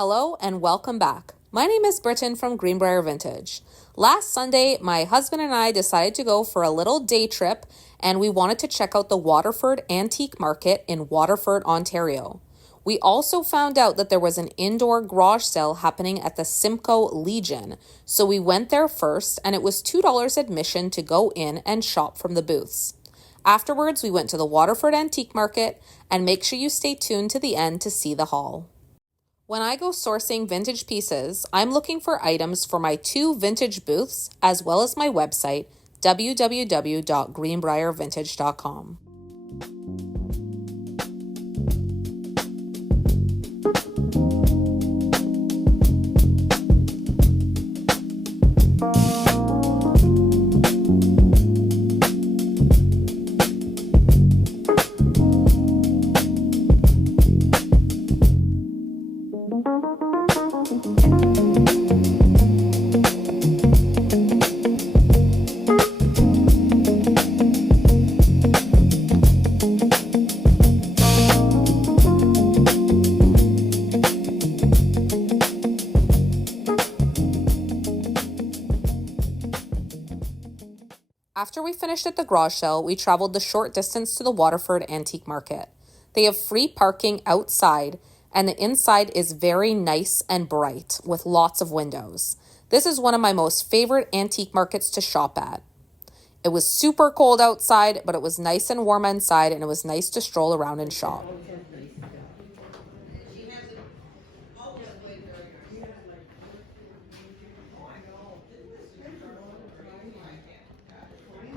Hello and welcome back. My name is Britton from Greenbrier Vintage. Last Sunday, my husband and I decided to go for a little day trip and we wanted to check out the Waterford Antique Market in Waterford, Ontario. We also found out that there was an indoor garage sale happening at the Simcoe Legion, so we went there first and it was $2 admission to go in and shop from the booths. Afterwards, we went to the Waterford Antique Market, and make sure you stay tuned to the end to see the haul. When I go sourcing vintage pieces, I'm looking for items for my 2 vintage booths as well as my website, www.greenbriervintage.com. After we finished at the garage sale, we traveled the short distance to the Waterford Antique Market. They have free parking outside, and the inside is very nice and bright with lots of windows. This is one of my most favorite antique markets to shop at. It was super cold outside, but it was nice and warm inside, and it was nice to stroll around and shop.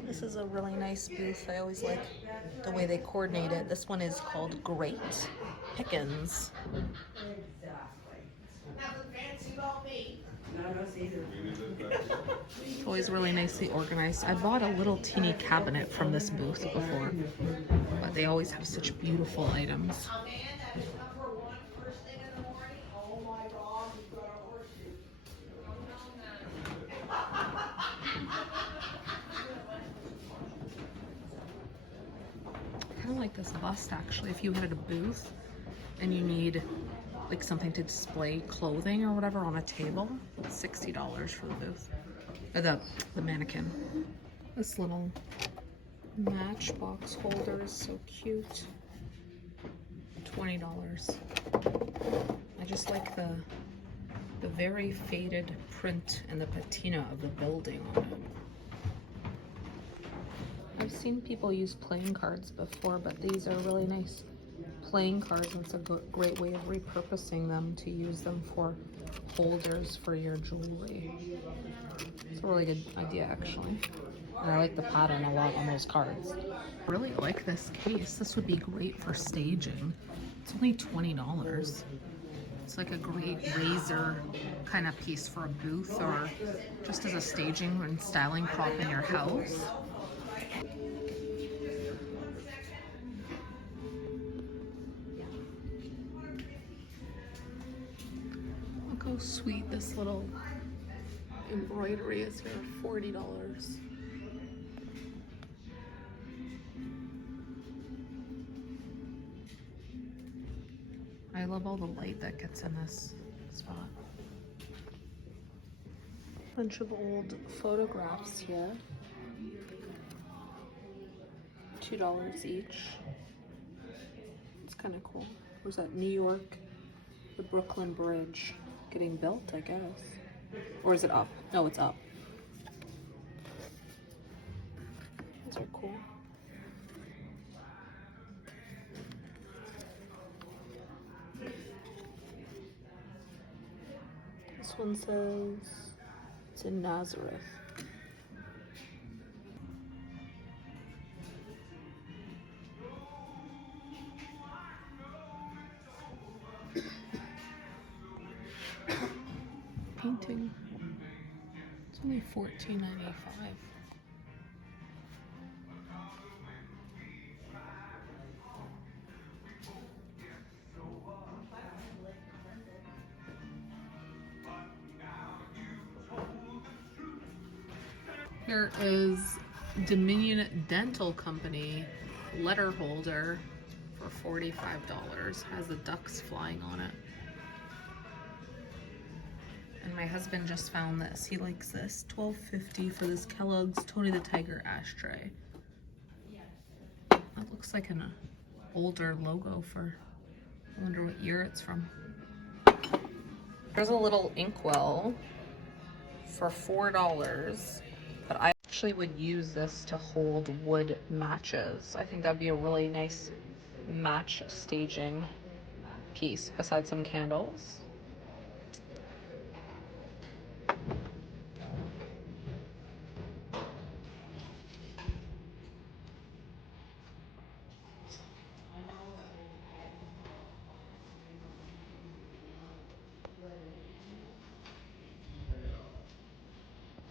This is a really nice booth. I always like the way they coordinate it. This one is called Great Pickens. It's always really nicely organized. I bought a little teeny cabinet from this booth before, but they always have such beautiful items. I kind of like this bust actually. If you had a booth and you need like something to display clothing or whatever on a table, it's $60 for the booth. Or the mannequin. This little matchbox holder is so cute. $20. I just like the very faded print and the patina of the building on it. I've seen people use playing cards before, but these are really nice playing cards. It's a great way of repurposing them to use them for holders for your jewelry. It's a really good idea actually. And I like the pattern a lot on those cards. I really like this case. This would be great for staging. It's only $20. It's like a great razor kind of piece for a booth or just as a staging and styling prop in your house. Look how sweet this little embroidery is here, $40. I love all the light that gets in this spot. Bunch of old photographs here. $2 each. It's kind of cool. Was that New York? The Brooklyn Bridge getting built, I guess. Or is it up? No, it's up. These are cool. This one says it's in Nazareth. Painting. It's only $14.95. Here is Dominion Dental Company letter holder for $45. Has the ducks flying on it. My husband just found this. He likes this. $12.50 for this Kellogg's Tony the Tiger ashtray. That looks like an older logo for, I wonder what year it's from. There's a little inkwell for $4, but I actually would use this to hold wood matches. I think that'd be a really nice match staging piece besides some candles.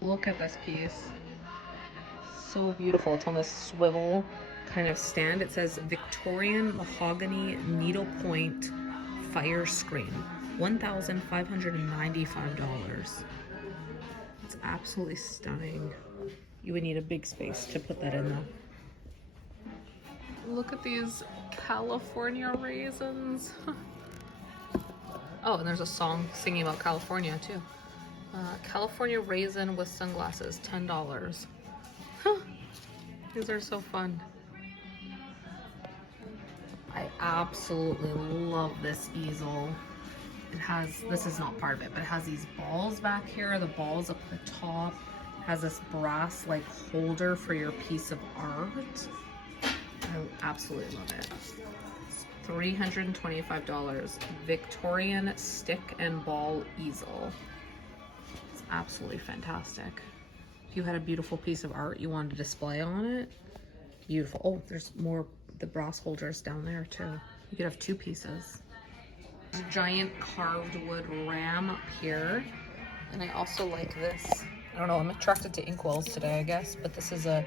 Look at this piece. So beautiful. It's on this swivel kind of stand. It says Victorian Mahogany Needlepoint Fire Screen. $1,595. It's absolutely stunning. You would need a big space to put that in though. Look at these California raisins. Oh, and there's a song singing about California too. California raisin with sunglasses, $10. These are so fun. I absolutely love this easel. It has, this is not part of it, but it has these balls back here, the balls up the top. It has this brass like holder for your piece of art. I absolutely love it. It's $325. Victorian stick and ball easel. It's absolutely fantastic. If you had a beautiful piece of art you wanted to display on it, beautiful. Oh, there's more, the brass holders down there too. You could have two pieces. There's a giant carved wood ram up here. And I also like this. I don't know, I'm attracted to inkwells today, I guess, but this is a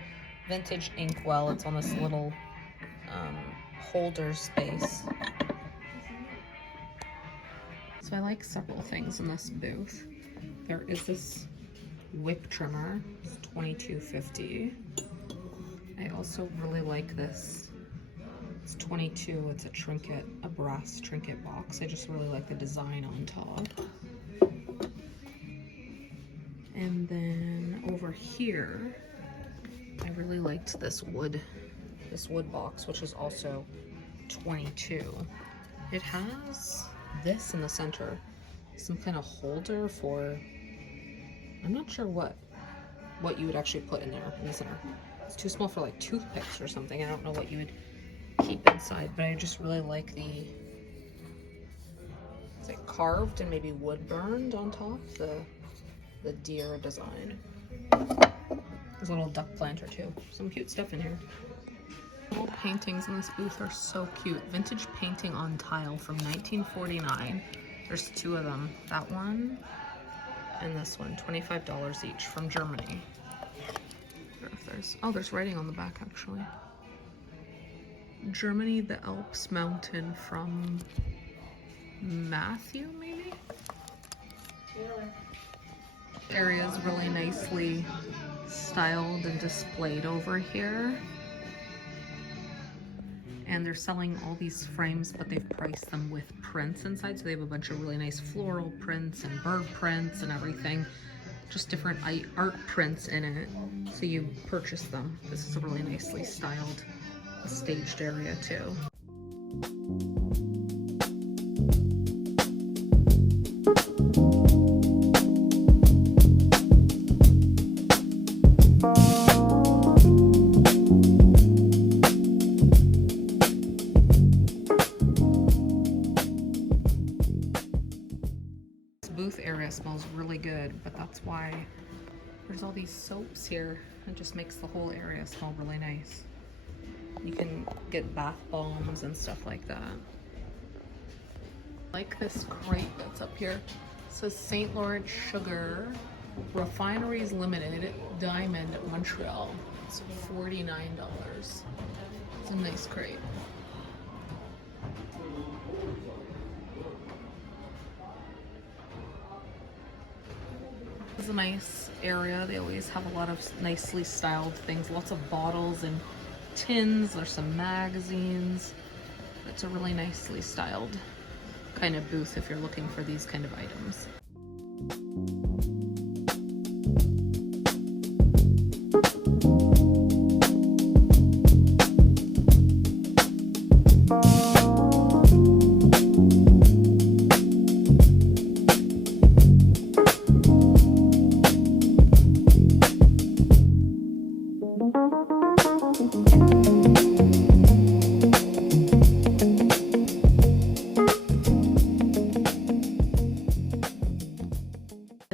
vintage inkwell. It's on this little holder space. So I like several things in this booth. There is this wick trimmer, it's $22.50. I also really like this. It's $22. It's a trinket, a brass trinket box. I just really like the design on top. And then over here, I really liked this wood box, which is also $22. It has this in the center, some kind of holder for, I'm not sure what you would actually put in there in the center. It's too small for like toothpicks or something. I don't know what you would keep inside, but I just really like the, it's like carved and maybe wood burned on top, the deer design. There's a little duck planter too. Some cute stuff in here. All paintings in this booth are so cute. Vintage painting on tile from 1949. There's two of them. That one and this one, $25 each, from Germany. There's writing on the back actually. Germany, the Alps mountain from Matthew, maybe? Area is really nicely styled and displayed over here. And they're selling all these frames, but they've priced them with prints inside. So they have a bunch of really nice floral prints and bird prints and everything. Just different art prints in it. So you purchase them. This is a really nicely styled, staged area too. Booth area smells really good, but that's why there's all these soaps here. It just makes the whole area smell really nice. You can get bath bombs and stuff like that. Like this crate that's up here. It says St. Lawrence Sugar Refineries Limited Diamond Montreal. It's $49. It's a nice crate. It's a nice area. They always have a lot of nicely styled things. Lots of bottles and tins. There's some magazines. It's a really nicely styled kind of booth if you're looking for these kind of items.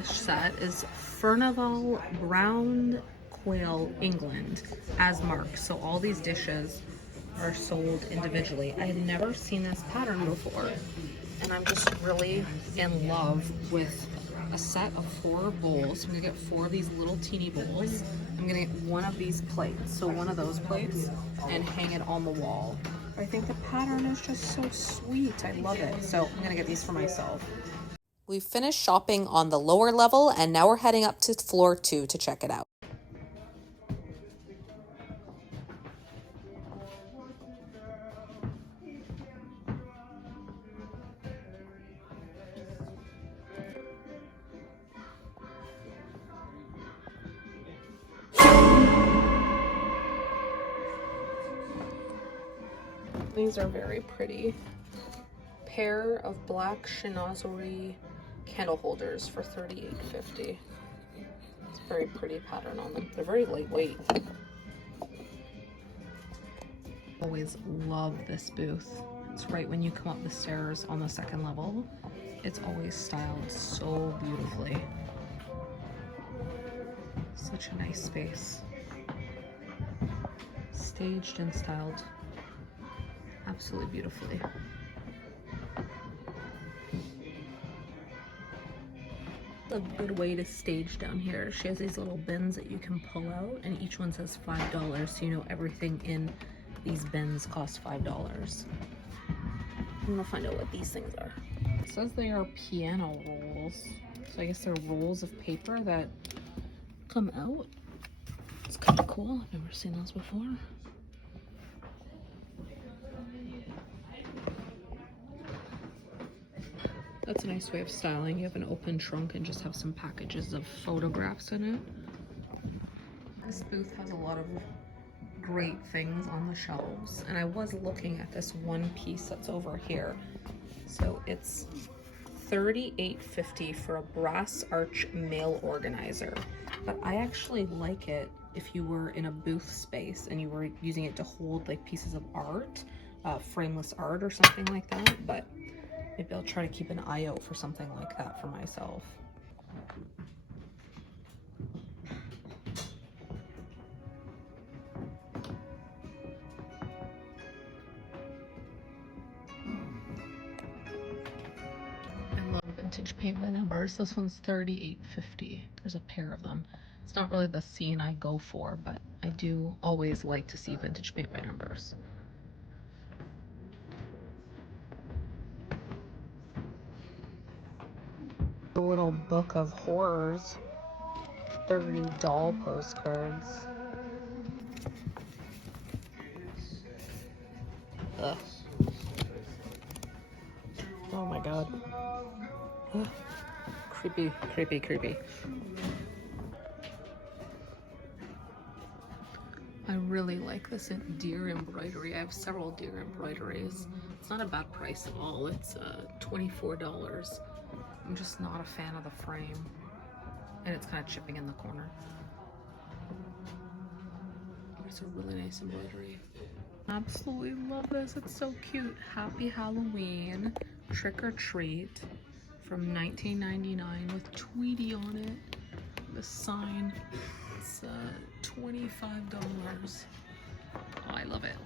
Set is Furnival Brown Quail England as marked. So all these dishes are sold individually. I had never seen this pattern before, and I'm just really in love with a set of 4 bowls. I'm gonna get 4 of these little teeny bowls. I'm gonna get 1 of these plates, so 1 of those plates, and hang it on the wall. I think the pattern is just so sweet. I love it. So I'm gonna get these for myself. We've finished shopping on the lower level, and now we're heading up to floor 2 to check it out. These are very pretty. Pair of black chinoiserie candle holders for $38.50. It's a very pretty pattern on them. They're very lightweight. Always love this booth. It's right when you come up the stairs on the 2nd level. It's always styled so beautifully. Such a nice space. Staged and styled absolutely beautifully. A good way to stage down here. She has these little bins that you can pull out, and each one says $5, so you know everything in these bins costs $5. I'm gonna find out what these things are. It says they are piano rolls, so I guess they're rolls of paper that come out. It's kind of cool. I've never seen those before. That's a nice way of styling. You have an open trunk and just have some packages of photographs in it. This booth has a lot of great things on the shelves, and I was looking at this one piece that's over here. So it's $38.50 for a brass arch mail organizer, but I actually like it if you were in a booth space and you were using it to hold like pieces of art, frameless art or something like that. But maybe I'll try to keep an eye out for something like that for myself. I love vintage paint by numbers. This one's $38.50. There's a pair of them. It's not really the scene I go for, but I do always like to see vintage paint by numbers. The little book of horrors. 30 doll postcards. Ugh. Oh my god. Ugh. Creepy, creepy, creepy. I really like this deer embroidery. I have several deer embroideries. It's not a bad price at all. It's $24. I'm just not a fan of the frame. And it's kind of chipping in the corner. It's a really nice embroidery. Absolutely love this. It's so cute. Happy Halloween. Trick or Treat from 1999 with Tweety on it. The sign. It's $25. Oh, I love it.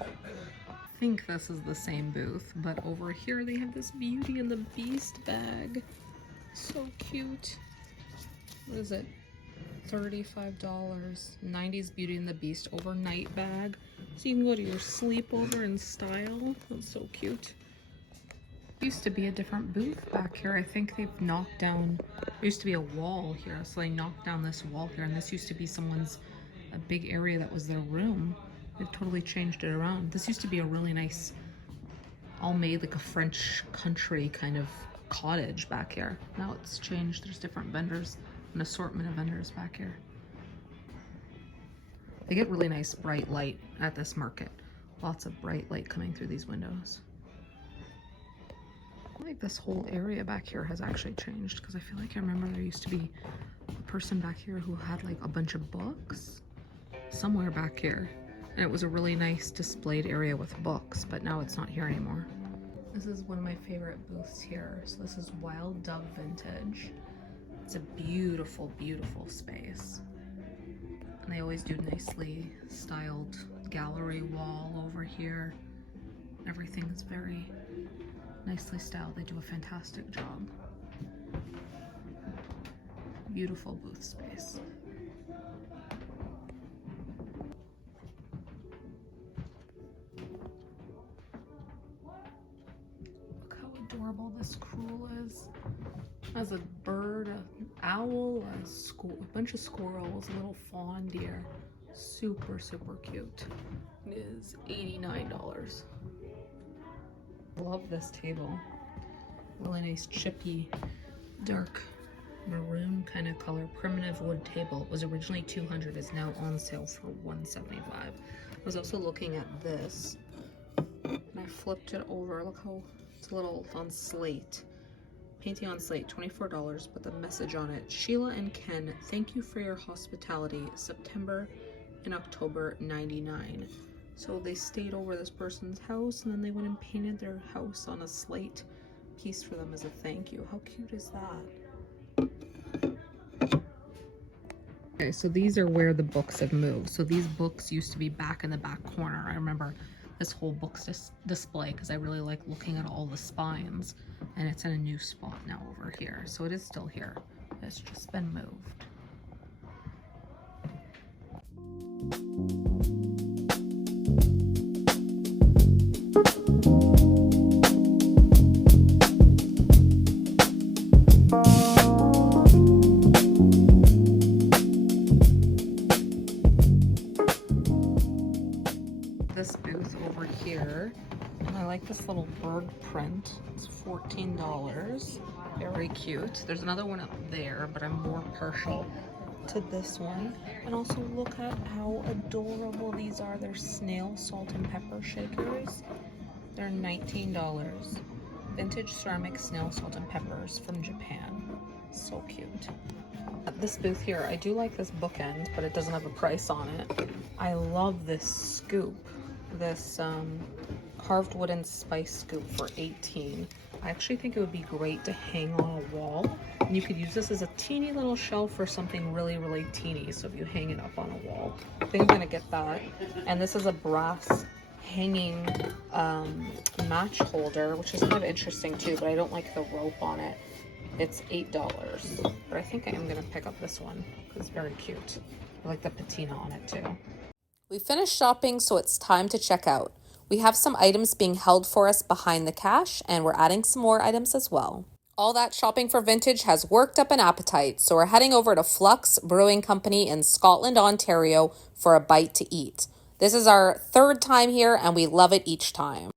I think this is the same booth, but over here they have this Beauty and the Beast bag. So cute. What is it? $35. 90s Beauty and the Beast overnight bag. So you can go to your sleepover in style. That's so cute. There used to be a different booth back here. I think they've knocked down, there used to be a wall here. So they knocked down this wall here, and this used to be someone's, a big area that was their room. They've totally changed it around. This used to be a really nice, all made like a French country kind of cottage back here. Now it's changed. There's different vendors, an assortment of vendors back here. They get really nice bright light at this market. Lots of bright light coming through these windows. I feel like this whole area back here has actually changed, because I feel like I remember there used to be a person back here who had like a bunch of books somewhere back here. And it was a really nice displayed area with books, but now it's not here anymore. This is one of my favorite booths here. So this is Wild Dove Vintage. It's a beautiful, beautiful space. And they always do nicely styled gallery wall over here. Everything is very nicely styled. They do a fantastic job. Beautiful booth space. Look how adorable this cruel is. Has a bird, an owl, a bunch of squirrels, a little fawn deer. Super, super cute. It is $89. Love this table. Really nice chippy, dark maroon kind of color, primitive wood table. It was originally $200, is now on sale for $175. I was also looking at this, and I flipped it over. Look how it's a little on slate. Painting on slate, $24, but the message on it: Sheila and Ken, thank you for your hospitality. September and October '99. So they stayed over this person's house, and then they went and painted their house on a slate piece for them as a thank you. How cute is that? Okay, so these are where the books have moved. So these books used to be back in the back corner. I remember this whole books display, because I really like looking at all the spines, and it's in a new spot now over here. So it is still here. It's just been moved. This booth over here, and I like this little bird print. It's $14. Very cute. There's another one up there, but I'm more partial to this one. And also look at how adorable these are. They're snail salt and pepper shakers. They're $19. Vintage ceramic snail salt and peppers from Japan. So cute. At this booth here, I do like this bookend, but it doesn't have a price on it. I love this scoop. This carved wooden spice scoop for $18. I actually think it would be great to hang on a wall, and you could use this as a teeny little shelf for something really, really teeny. So if you hang it up on a wall, I think I'm gonna get that. And this is a brass hanging match holder, which is kind of interesting too, but I don't like the rope on it. It's $8, but I think I am gonna pick up this one because it's very cute. I like the patina on it too. We finished shopping, so it's time to check out. We have some items being held for us behind the cash, and we're adding some more items as well. All that shopping for vintage has worked up an appetite, so we're heading over to Flux Brewing Company in Scotland, Ontario for a bite to eat. This is our third time here, and we love it each time.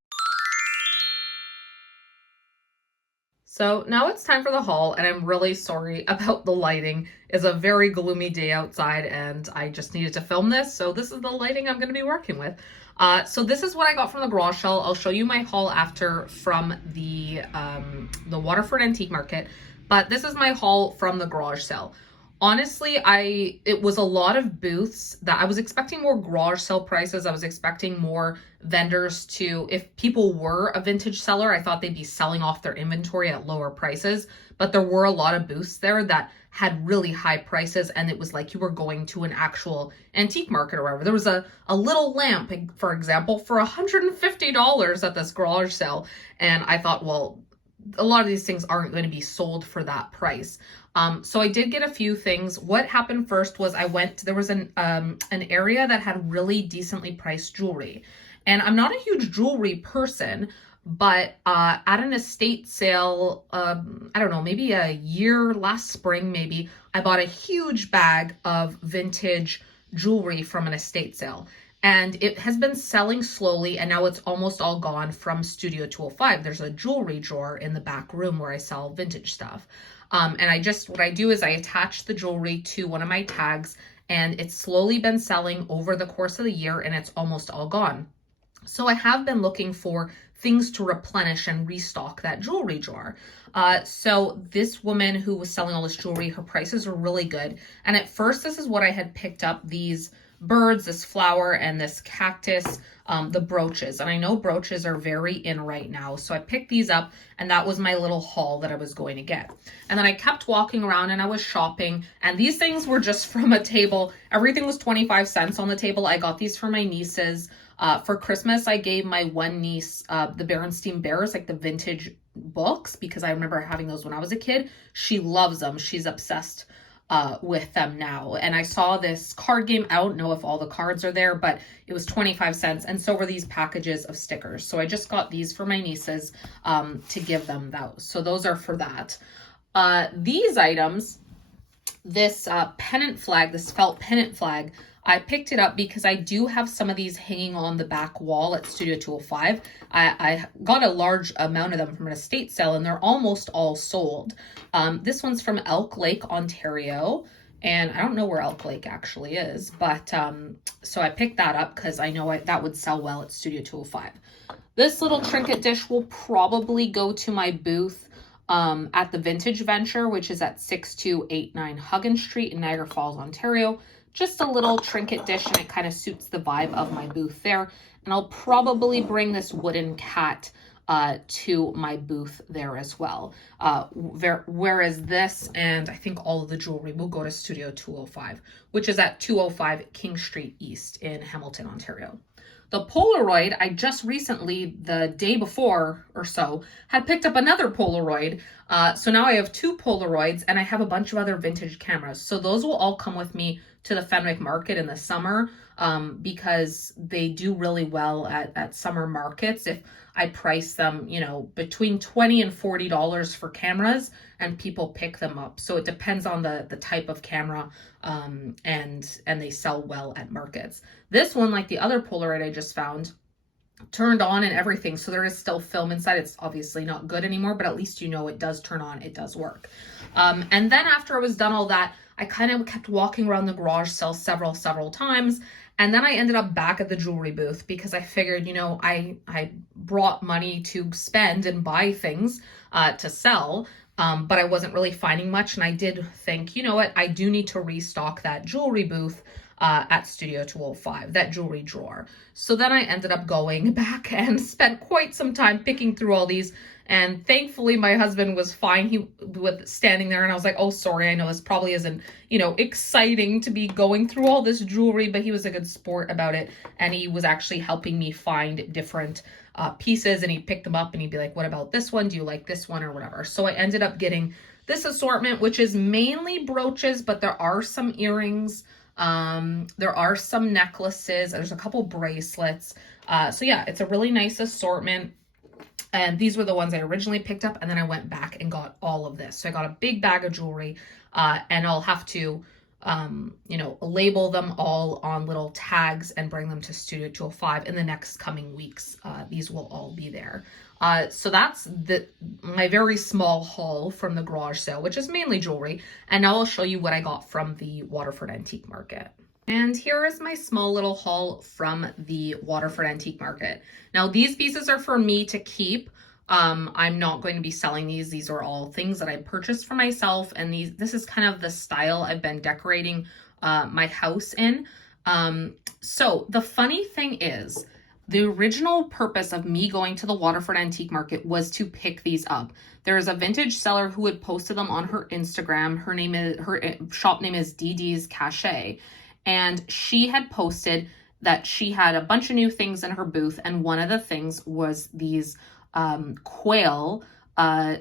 So now it's time for the haul, and I'm really sorry about the lighting. It's a very gloomy day outside, and I just needed to film this, so this is the lighting I'm going to be working with. So this is what I got from the garage sale. I'll show you my haul after from the Waterford Antique Market, but this is my haul from the garage sale. Honestly, it was a lot of booths that I was expecting more garage sale prices. I was expecting more vendors to, if people were a vintage seller, I thought they'd be selling off their inventory at lower prices. But there were a lot of booths there that had really high prices, and it was like you were going to an actual antique market or whatever. There was a little lamp, for example, for $150 at this garage sale. And I thought, well, a lot of these things aren't going to be sold for that price. So I did get a few things. What happened first was there was an area that had really decently priced jewelry. And I'm not a huge jewelry person, but at an estate sale, I don't know, maybe last spring, maybe, I bought a huge bag of vintage jewelry from an estate sale. and it has been selling slowly, and now it's almost all gone from Studio 205. There's a jewelry drawer in the back room where I sell vintage stuff. And what I do is I attach the jewelry to one of my tags, and it's slowly been selling over the course of the year, and it's almost all gone. So I have been looking for things to replenish and restock that jewelry drawer. So this woman who was selling all this jewelry, her prices were really good. And at first, this is what I had picked up: these birds, this flower, and this cactus, the brooches. And I know brooches are very in right now. So I picked these up, and that was my little haul that I was going to get. And then I kept walking around and I was shopping, and these things were just from a table. Everything was 25 cents on the table. I got these for my nieces. For Christmas, I gave my one niece the Berenstain Bears, like the vintage books, because I remember having those when I was a kid. She loves them. She's obsessed with them now. And I saw this card game. I don't know if all the cards are there, but it was 25 cents. And so were these packages of stickers. So I just got these for my nieces to give them those. So those are for that. These items, this pennant flag, this felt pennant flag, I picked it up because I do have some of these hanging on the back wall at Studio 205. I got a large amount of them from an estate sale, and they're almost all sold. This one's from Elk Lake, Ontario, and I don't know where Elk Lake actually is, but so I picked that up because I know that would sell well at Studio 205. This little trinket dish will probably go to my booth at the Vintage Venture, which is at 6289 Huggins Street in Niagara Falls, Ontario. Just a little trinket dish, and it kind of suits the vibe of my booth there. And I'll probably bring this wooden cat to my booth there as well. Whereas this, and I think all of the jewelry, will go to Studio 205, which is at 205 King Street East in Hamilton, Ontario. The Polaroid, I just recently, the day before or so, had picked up another Polaroid. So now I have two Polaroids, and I have a bunch of other vintage cameras. So those will all come with me to the Fenwick Market in the summer because they do really well at summer markets. If I price them, between $20 and $40 for cameras, and people pick them up. So it depends on the type of camera, and they sell well at markets. This one, like the other Polaroid I just found, turned on and everything. So there is still film inside. It's obviously not good anymore, but at least it does turn on, it does work. And then after I was done all that, I kind of kept walking around the garage sale several times. And then I ended up back at the jewelry booth because I figured, I brought money to spend and buy things to sell, but I wasn't really finding much. And I did think, you know what, I do need to restock that jewelry booth at Studio 205, that jewelry drawer. So then I ended up going back and spent quite some time picking through all these. And thankfully, my husband was fine. He was standing there, and I was like, oh, sorry, I know this probably isn't, exciting to be going through all this jewelry, but he was a good sport about it. And he was actually helping me find different pieces, and he'd pick them up and he'd be like, what about this one? Do you like this one or whatever? So I ended up getting this assortment, which is mainly brooches, but there are some earrings. There are some necklaces. There's a couple bracelets. So yeah, it's a really nice assortment. And these were the ones I originally picked up, and then I went back and got all of this. So I got a big bag of jewelry, and I'll have to, label them all on little tags and bring them to Studio 205 in the next coming weeks. These will all be there. So that's my very small haul from the garage sale, which is mainly jewelry. And now I'll show you what I got from the Waterford Antique Market. And here is my small little haul from the Waterford Antique Market. Now, these pieces are for me to keep. I'm not going to be selling these. These are all things that I purchased for myself. And this is kind of the style I've been decorating my house in. So the funny thing is, the original purpose of me going to the Waterford Antique Market was to pick these up. There is a vintage seller who had posted them on her Instagram. Her shop name is DD's Cache. And she had posted that she had a bunch of new things in her booth. And one of the things was these quail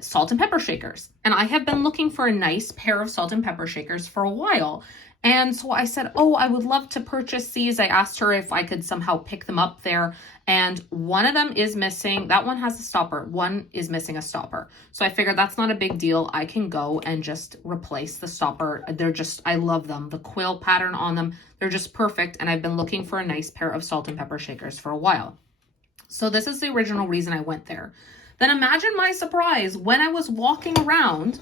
salt and pepper shakers. And I have been looking for a nice pair of salt and pepper shakers for a while. And so I said, oh, I would love to purchase these. I asked her if I could somehow pick them up there. And one of them is missing. That one has a stopper. One is missing a stopper. So I figured that's not a big deal. I can go and just replace the stopper. They're just, I love them. The quill pattern on them, they're just perfect. And I've been looking for a nice pair of salt and pepper shakers for a while. So this is the original reason I went there. Then imagine my surprise when I was walking around,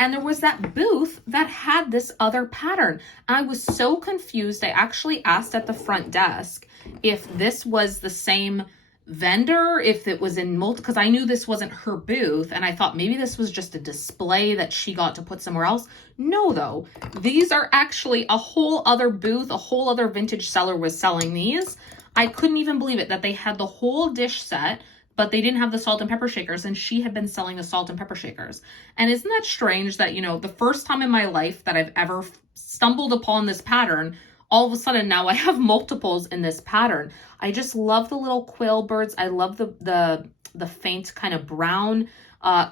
and there was that booth that had this other pattern. I was so confused. I actually asked at the front desk if this was the same vendor, if it was in because I knew this wasn't her booth, and I thought maybe this was just a display that she got to put somewhere else. No, though. These are actually a whole other booth, a whole other vintage seller was selling these. I couldn't even believe it that they had the whole dish set, but they didn't have the salt and pepper shakers, and she had been selling the salt and pepper shakers. And isn't that strange that, you know, the first time in my life that I've ever stumbled upon this pattern, all of a sudden now I have multiples in this pattern. I just love the little quill birds. I love the faint kind of brown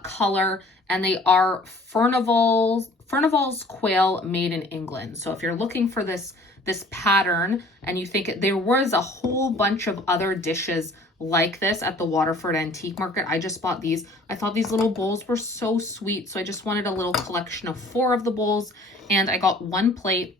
color, and they are Furnival's quill made in England. So if you're looking for this pattern and you think there was a whole bunch of other dishes like this at the Waterford Antique Market, I just bought these. I thought these little bowls were so sweet, so I just wanted a little collection of 4 of the bowls, and I got 1 plate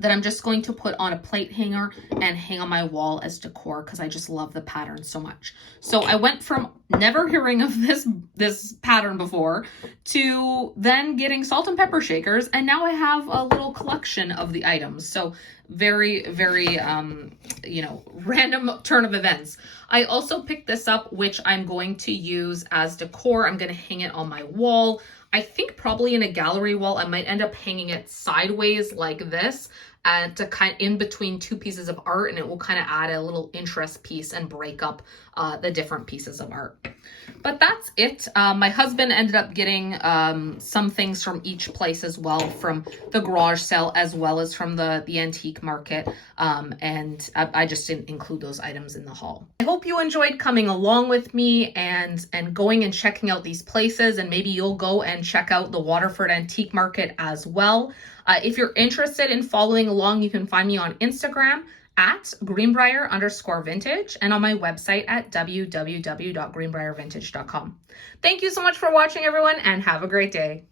that I'm just going to put on a plate hanger and hang on my wall as decor because I just love the pattern so much. So I went from never hearing of this pattern before to then getting salt and pepper shakers, and now I have a little collection of the items. So very, very, you know, random turn of events. I also picked this up, which I'm going to use as decor. I'm going to hang it on my wall. I think probably in a gallery wall. I might end up hanging it sideways like this and to kind of in between 2 pieces of art, and it will kind of add a little interest piece and break up the different pieces of art. But that's it. My husband ended up getting some things from each place as well, from the garage sale as well as from the antique market. And I just didn't include those items in the haul. I hope you enjoyed coming along with me and going and checking out these places, and maybe you'll go and check out the Waterford Antique Market as well. If you're interested in following along, you can find me on Instagram at greenbrier_vintage and on my website at www.greenbriervintage.com. Thank you so much for watching, everyone, and have a great day.